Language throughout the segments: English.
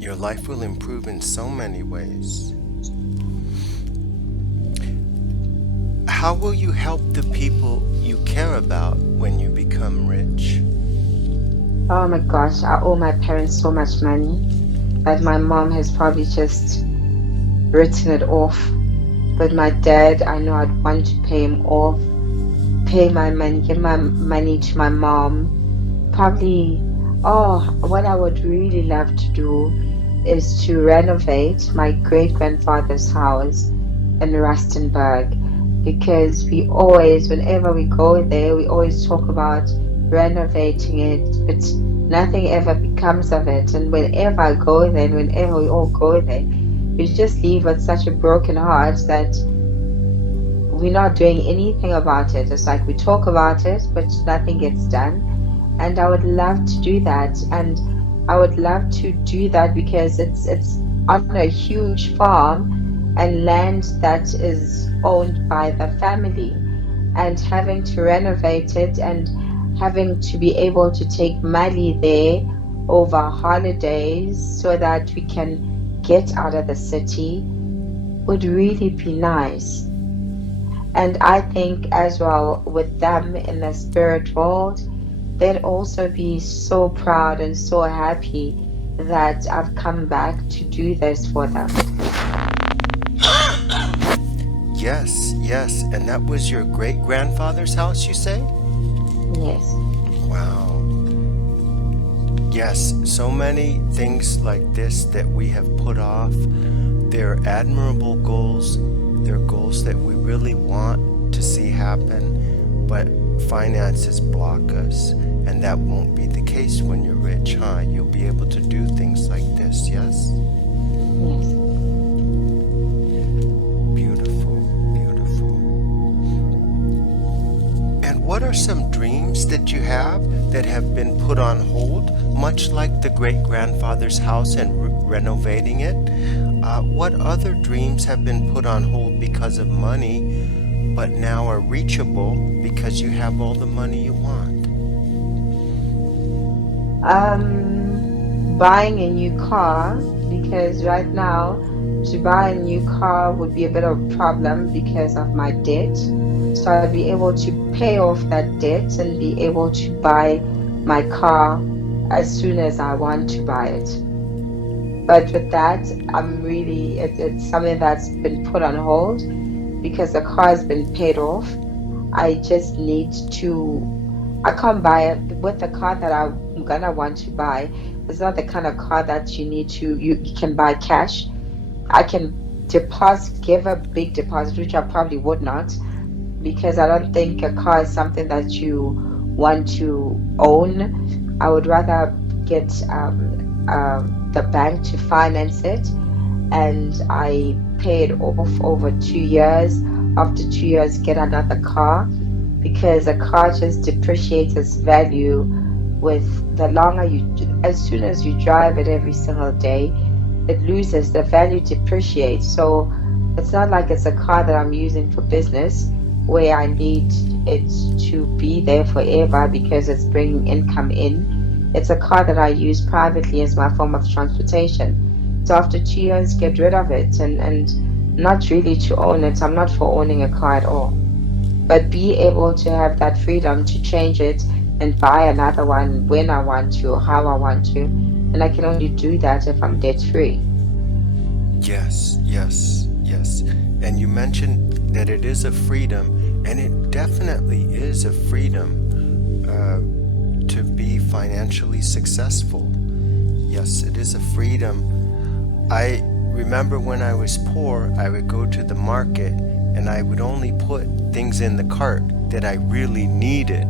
Your life will improve in so many ways. How will you help the people you care about when you become rich? Oh my gosh, I owe my parents so much money that my mom has probably just written it off. But my dad, I know I'd want to pay him off, pay my money, give my money to my mom. Probably, oh, what I would really love to do is to renovate my great grandfather's house in Rustenburg because we always, whenever we go there, we always talk about renovating it, but nothing ever becomes of it. And whenever I go there, and whenever we all go there, we just leave with such a broken heart that we're not doing anything about it. It's like we talk about it, but nothing gets done. And I would love to do that. And I would love to do that because it's on a huge farm and land that is owned by the family. And having to renovate it and having to be able to take Mali there over holidays so that we can get out of the city would really be nice. And I think as well with them in the spirit world, they'd also be so proud and so happy that I've come back to do this for them. Yes, yes, and that was your great grandfather's house, you say? Yes. Wow. Yes, so many things like this that we have put off. They're admirable goals. They're goals that we really want to see happen, but finances block us. And that won't be the case when you're rich, huh? You'll be able to do things like this, yes? Yes. Beautiful, beautiful. And what are some dreams that you have that have been put on hold, much like the great grandfather's house and renovating it? What other dreams have been put on hold because of money, but now are reachable because you have all the money you want? Buying a new car because right now to buy a new car would be a bit of a problem because of my debt. So I'd be able to pay off that debt and be able to buy my car as soon as I want to buy it. But with that, it's something that's been put on hold because the car has been paid off. I just need to, I can't buy it with the car that I'm gonna want to buy. It's not the kind of car that you can buy cash. I can give a big deposit, which I probably would not, because I don't think a car is something that you want to own. I would rather get the bank to finance it, and I pay it off over 2 years. After 2 years, get another car because a car just depreciates its value with the longer as soon as you drive it every single day, it loses, the value depreciates. So it's not like it's a car that I'm using for business where I need it to be there forever because it's bringing income in. It's a car that I use privately as my form of transportation. So after 2 years, get rid of it and not really to own it. I'm not for owning a car at all, but be able to have that freedom to change it and buy another one when I want to or how I want to. And I can only do that if I'm debt free. Yes, yes, yes. And you mentioned that it is a freedom, and it definitely is a freedom to be financially successful. Yes, it is a freedom. I remember when I was poor, I would go to the market and I would only put things in the cart that I really needed.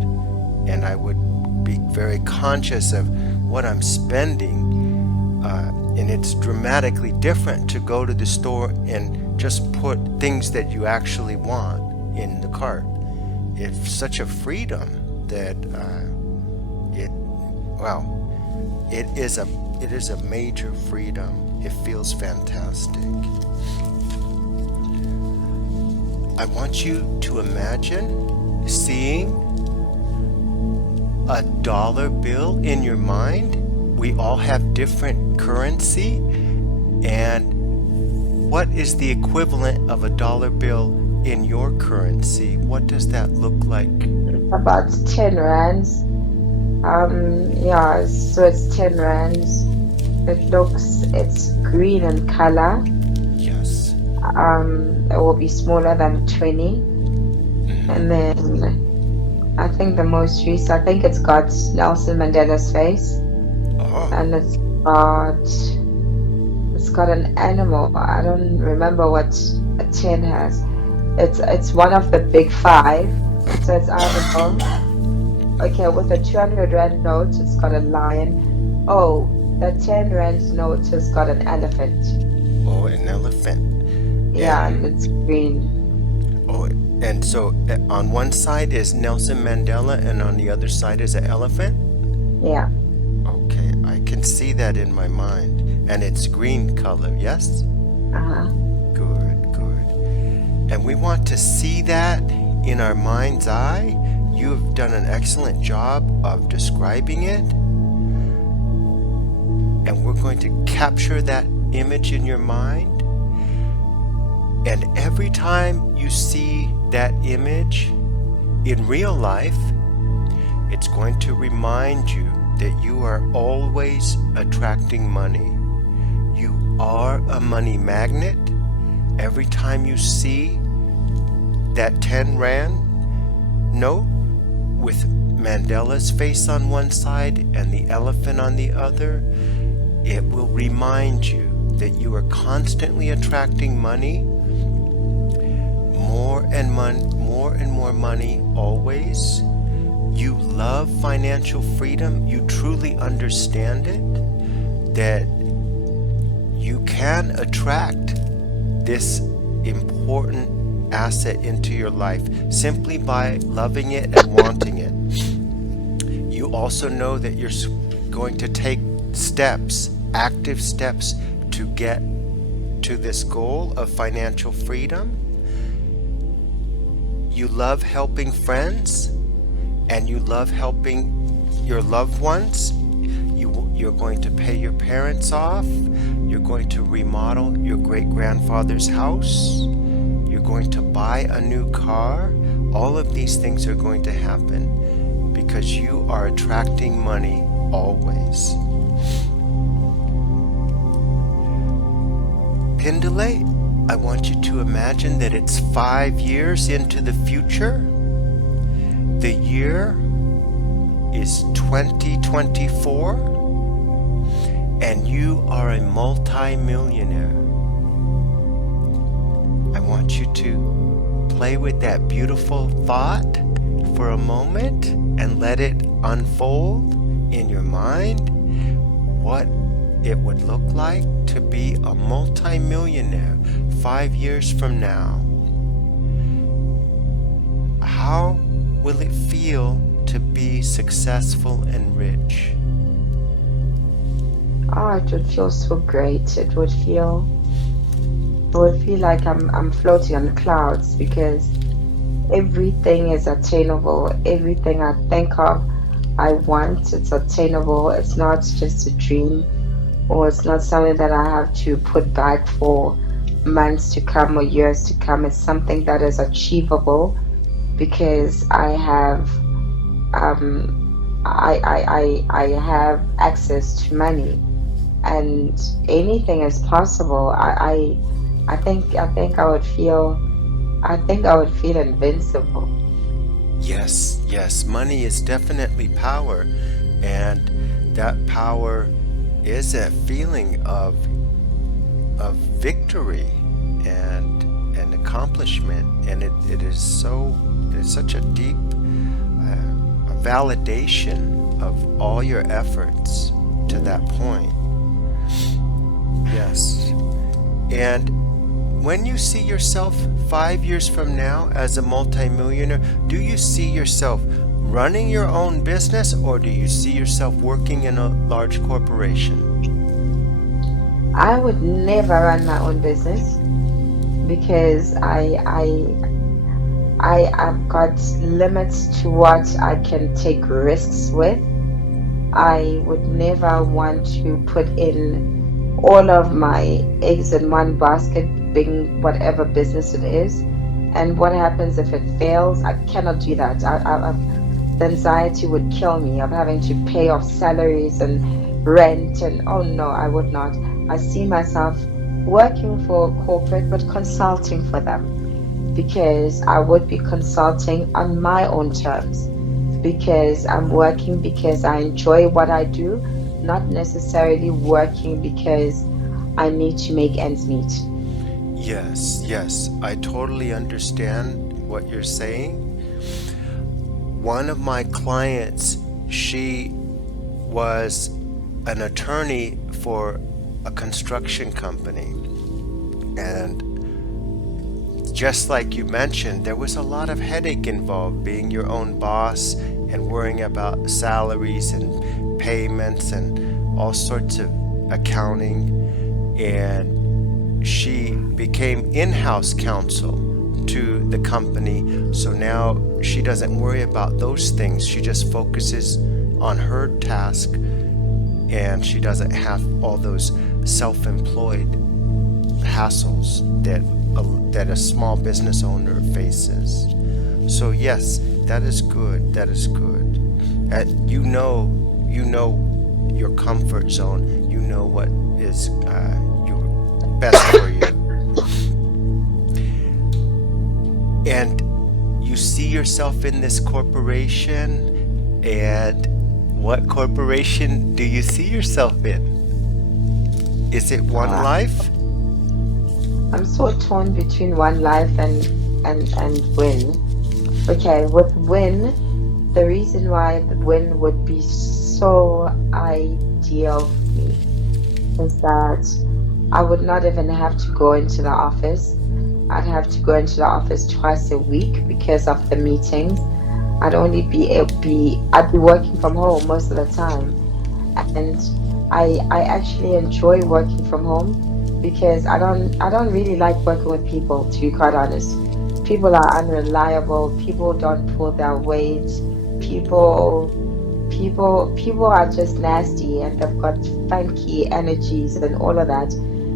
And I would be very conscious of what I'm spending. And it's dramatically different to go to the store and just put things that you actually want in the cart. It's such a freedom that it is a major freedom. It feels fantastic. I want you to imagine seeing a dollar bill in your mind we all have different currency, and what is the equivalent of a dollar bill in your currency? What does that look like? About 10 rands. Yeah, so it's 10 rands. It's green in color. Yes. It will be smaller than 20. Mhm. And then I think the most recent, I think it's got Nelson Mandela's face, Oh, and it's got an animal. I don't remember what a 10 has. It's one of the big five. So it's either, okay, with a 200 rand note, it's got a lion. Oh, the 10 rand note has got an elephant. oh, an elephant. Yeah, and And it's green. oh, and so on one side is Nelson Mandela, and on the other side is an elephant. Yeah. Okay, I can see that in my mind, and it's green color. Yes. Uh-huh. Good, good. And we want to see that in our mind's eye. You have done an excellent job of describing it. And we're going to capture that image in your mind. And every time you see that image in real life, it's going to remind you that you are always attracting money. You are a money magnet. Every time you see that 10 Rand note with Mandela's face on one side and the elephant on the other, it will remind you that you are constantly attracting money, more and more money always. You love financial freedom. You truly understand it, that you can attract this important asset into your life simply by loving it and wanting it. You also know that you're going to take steps, active steps, to get to this goal of financial freedom. You love helping friends, and you love helping your loved ones. You're going to pay your parents off. You're going to remodel your great-grandfather's house. You're going to buy a new car. All of these things are going to happen because you are attracting money always. Pindale, I want you to imagine that it's 5 years into the future. The year is 2024, and you are a multi-millionaire. I want you to play with that beautiful thought for a moment and let it unfold in your mind what it would look like to be a multi-millionaire 5 years from now. How will it feel to be successful and rich? Oh, it would feel so great. It would feel like I'm floating on clouds because everything is attainable. Everything I think of, I want, it's attainable. It's not just a dream, or it's not something that I have to put back for months to come or years to come. It's something that is achievable because I have access to money, and anything is possible. I think I would feel invincible. Yes, yes, money is definitely power, and that power is a feeling of victory and accomplishment, and it's such a deep validation of all your efforts to that point. Yes. And when you see yourself 5 years from now as a multimillionaire, do you see yourself running your own business, or do you see yourself working in a large corporation? I would never run my own business because I've got limits to what I can take risks with. I would never want to put in all of my eggs in one basket, being whatever business it is. And what happens if it fails? I cannot do that. The anxiety would kill me of having to pay off salaries and rent. And oh no, I would not. I see myself working for corporate, but consulting for them because I would be consulting on my own terms because I'm working because I enjoy what I do, not necessarily working because I need to make ends meet. Yes, yes, I totally understand what you're saying. One of my clients, she was an attorney for a construction company. And just like you mentioned, there was a lot of headache involved being your own boss and worrying about salaries and payments and all sorts of accounting. And she became in-house counsel to the company. So now she doesn't worry about those things. She just focuses on her task and she doesn't have all those self-employed hassles that a small business owner faces. So yes, that is good. That is good. You know your comfort zone. You know what is your best for you, and you see yourself in this corporation. And what corporation do you see yourself in? Is it One Uh, Life? I'm so torn between One Life and Win. Okay, with Win, the reason why the Win would be so ideal for me is that I would not even have to go into the office. I'd have to go into the office twice a week because of the meetings. I'd only I'd be working from home most of the time. And I actually enjoy working from home because I don't really like working with people, to be quite honest. People are unreliable, people don't pull their weight, people people are just nasty and they've got funky energies and all of that.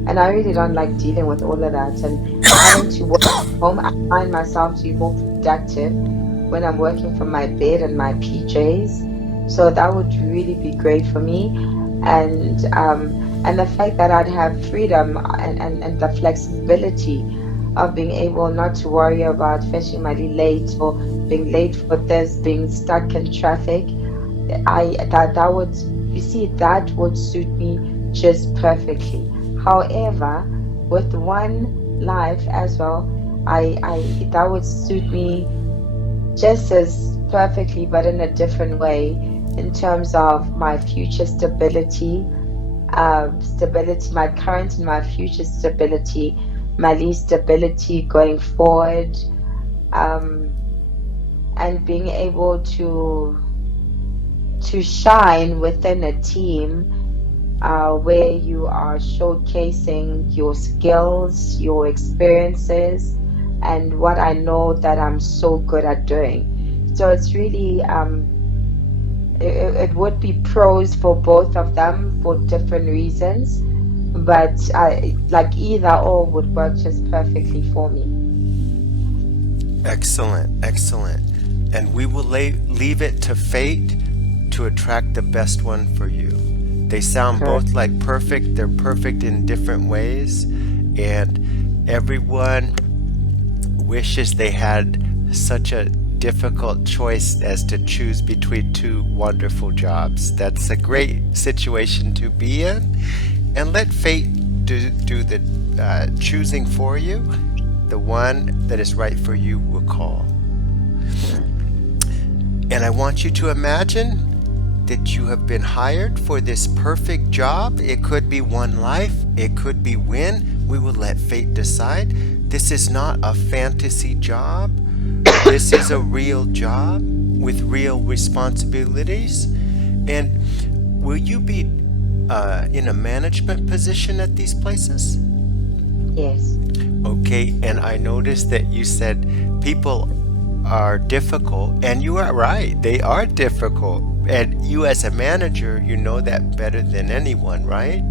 And I really don't like dealing with all of that. And having to work from home, I find myself to be more productive when I'm working from my bed and my PJs. So that would really be great for me. And the fact that I'd have freedom and the flexibility of being able not to worry about finishing my day late or being late for this, being stuck in traffic. That would, you see, that would suit me just perfectly. However, with One Life as well, I that would suit me just as perfectly, but in a different way in terms of my future stability, my current and my future stability, my least stability going forward, um, and being able to shine within a team where you are showcasing your skills, your experiences, and what I know that I'm so good at doing. So it's really it would be pros for both of them for different reasons, but like either or would work just perfectly for me. Excellent, excellent. And we will leave it to fate to attract the best one for you. They sound Correct. both like perfect, they're perfect in different ways, and everyone wishes they had such a difficult choice as to choose between two wonderful jobs. That's a great situation to be in, and let fate do the choosing for you. The one that is right for you will call. And I want you to imagine that you have been hired for this perfect job. It could be One Life, it could be Win. We will let fate decide. This is not a fantasy job. This is a real job with real responsibilities. And will you be in a management position at these places? Yes. Okay, and I noticed that you said people are difficult, and you are right, they are difficult. And you, as a manager, you know that better than anyone, right?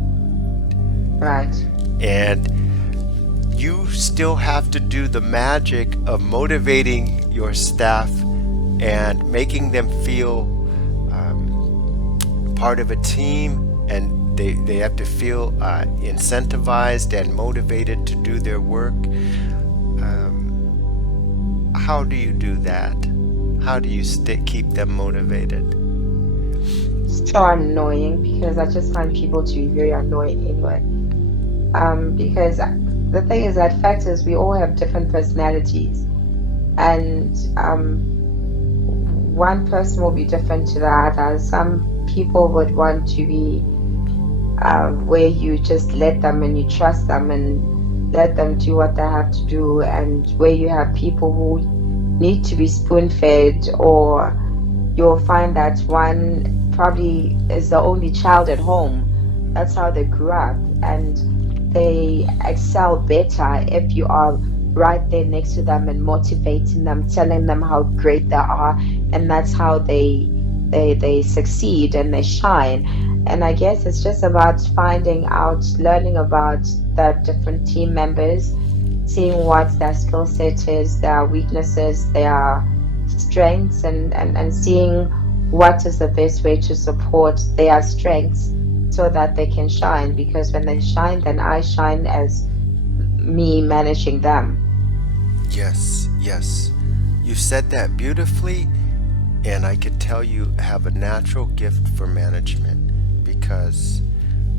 Right. And you still have to do the magic of motivating your staff and making them feel part of a team, and they have to feel incentivized and motivated to do their work. How do you do that? How do you keep them motivated? So annoying because I just find people to be very annoying anyway. Because the thing is that fact is we all have different personalities, and one person will be different to the other. Some people would want to be where you just let them and you trust them and let them do what they have to do, and where you have people who need to be spoon fed, or you'll find that one probably is the only child at home. That's how they grew up, and they excel better if you are right there next to them and motivating them, telling them how great they are, and that's how they succeed and they shine. And I guess it's just about finding out, learning about the different team members, seeing what their skill set is, their weaknesses, their strengths, and seeing what is the best way to support their strengths so that they can shine. Because when they shine, then I shine as me managing them. Yes, yes. You said that beautifully, and I could tell you have a natural gift for management, because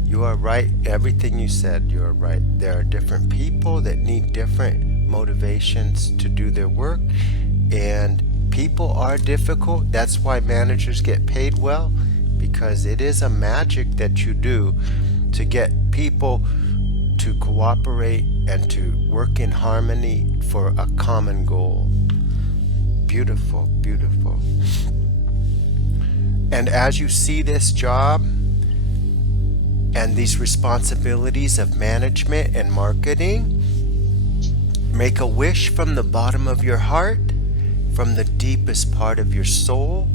you are right. Everything you said, you are right. There are different people that need different motivations to do their work, and people are difficult. That's why managers get paid well, because it is a magic that you do to get people to cooperate and to work in harmony for a common goal. Beautiful, beautiful. And as you see this job and these responsibilities of management and marketing, make a wish from the bottom of your heart, from the deepest part of your soul,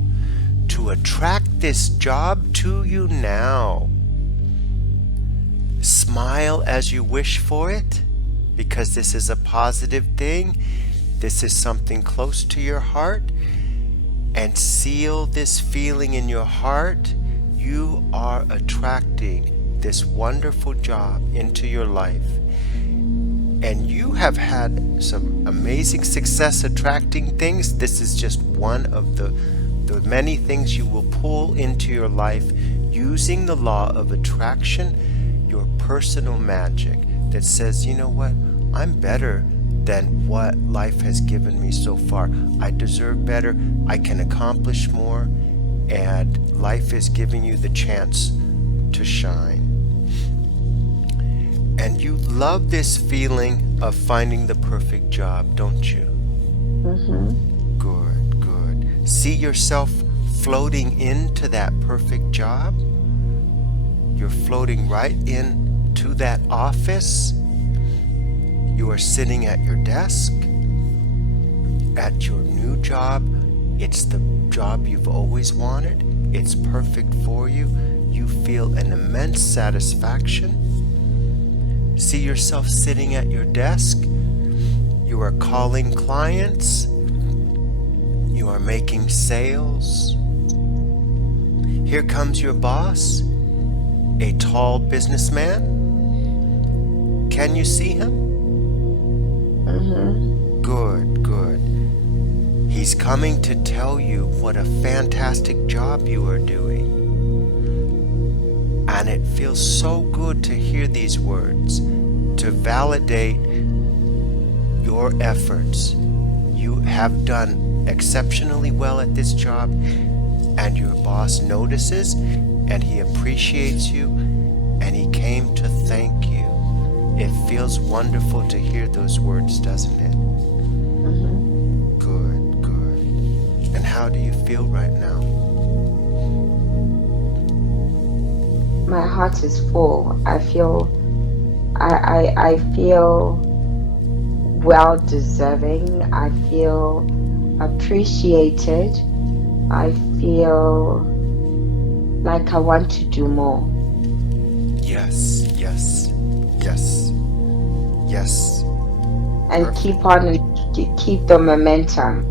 to attract this job to you now. Smile as you wish for it, because this is a positive thing. This is something close to your heart. And seal this feeling in your heart. You are attracting this wonderful job into your life. And you have had some amazing success attracting things. This is just one of the many things you will pull into your life using the law of attraction, your personal magic that says, you know what, I'm better than what life has given me so far. I deserve better, I can accomplish more, and life is giving you the chance to shine. And you love this feeling of finding the perfect job, don't you? Mm-hmm. Good, good. See yourself floating into that perfect job. You're floating right into that office. You are sitting at your desk, at your new job. It's the job you've always wanted. It's perfect for you. You feel an immense satisfaction. See yourself sitting at your desk. You are calling clients. You are making sales. Here comes your boss, a tall businessman. Can you see him? Mm-hmm. Good, good. He's coming to tell you what a fantastic job you are doing. And it feels so good to hear these words, to validate your efforts. You have done exceptionally well at this job, and your boss notices, and he appreciates you, and he came to thank you. It feels wonderful to hear those words, doesn't it? Mm-hmm. Good, good. And how do you feel right now? My heart is full. I feel I feel well deserving. I feel appreciated. I feel like I want to do more. Yes, yes, yes, yes. And keep on and keep the momentum.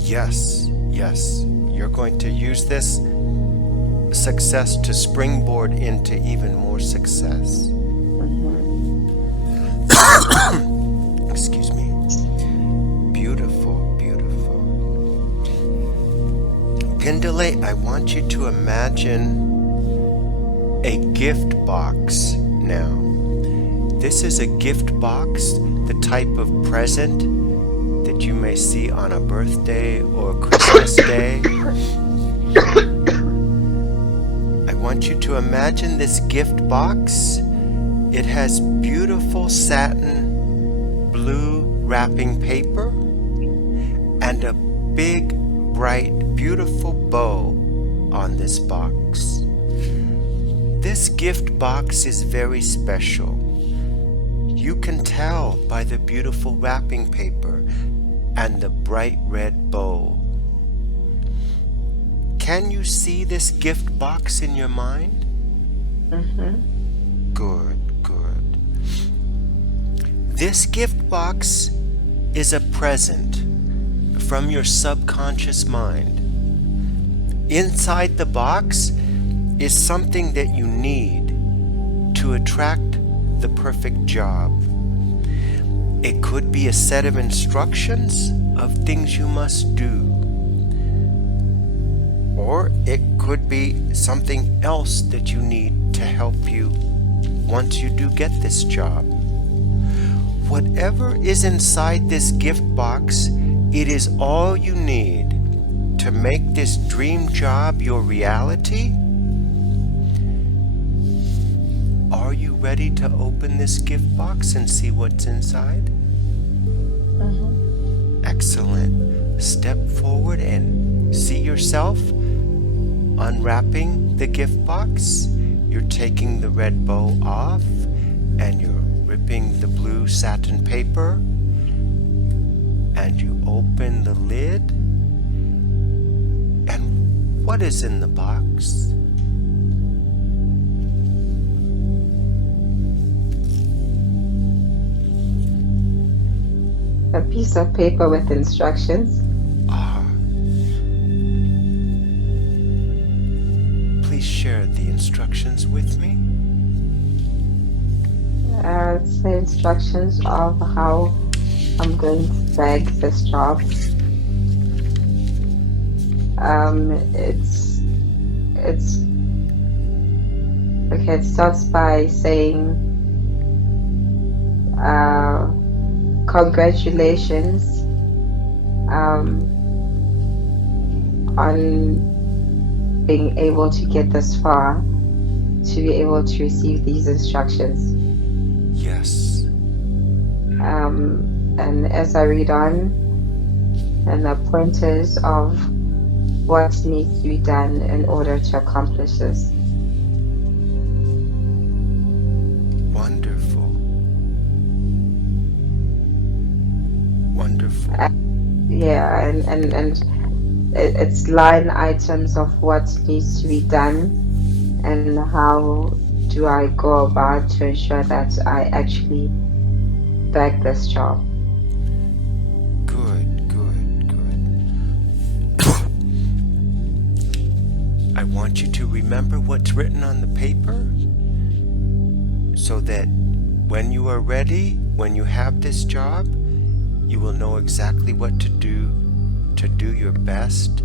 Yes, yes. You're going to use this success to springboard into even more success. Excuse me. Beautiful, beautiful. Pindale, I want you to imagine a gift box now. This is a gift box, the type of present that you may see on a birthday or a Christmas day. I want you to imagine this gift box. It has beautiful satin blue wrapping paper and a big, bright, beautiful bow on this box. This gift box is very special. You can tell by the beautiful wrapping paper and the bright red bow. Can you see this gift box in your mind? Good, good. This gift box is a present from your subconscious mind. Inside the box is something that you need to attract the perfect job. It could be a set of instructions of things you must do. Or it could be something else that you need to help you once you do get this job. Whatever is inside this gift box, it is all you need to make this dream job your reality. Are you ready to open this gift box and see what's inside? Excellent. Step forward and see yourself unwrapping the gift box. You're taking the red bow off and you're ripping the blue satin paper, and you open the lid. And what is in the box? A piece of paper with instructions. Please share the instructions with me. It's the instructions of how I'm going to bag this job. It's okay. It starts by saying, congratulations on being able to get this far, to be able to receive these instructions. Yes. And as I read on, and the pointers of what needs to be done in order to accomplish this. Wonderful. Wonderful. Yeah, and it's line items of what needs to be done and how do I go about to ensure that I actually bag this job. Good, good, good. I want you to remember what's written on the paper so that when you are ready, when you have this job, you will know exactly what to do your best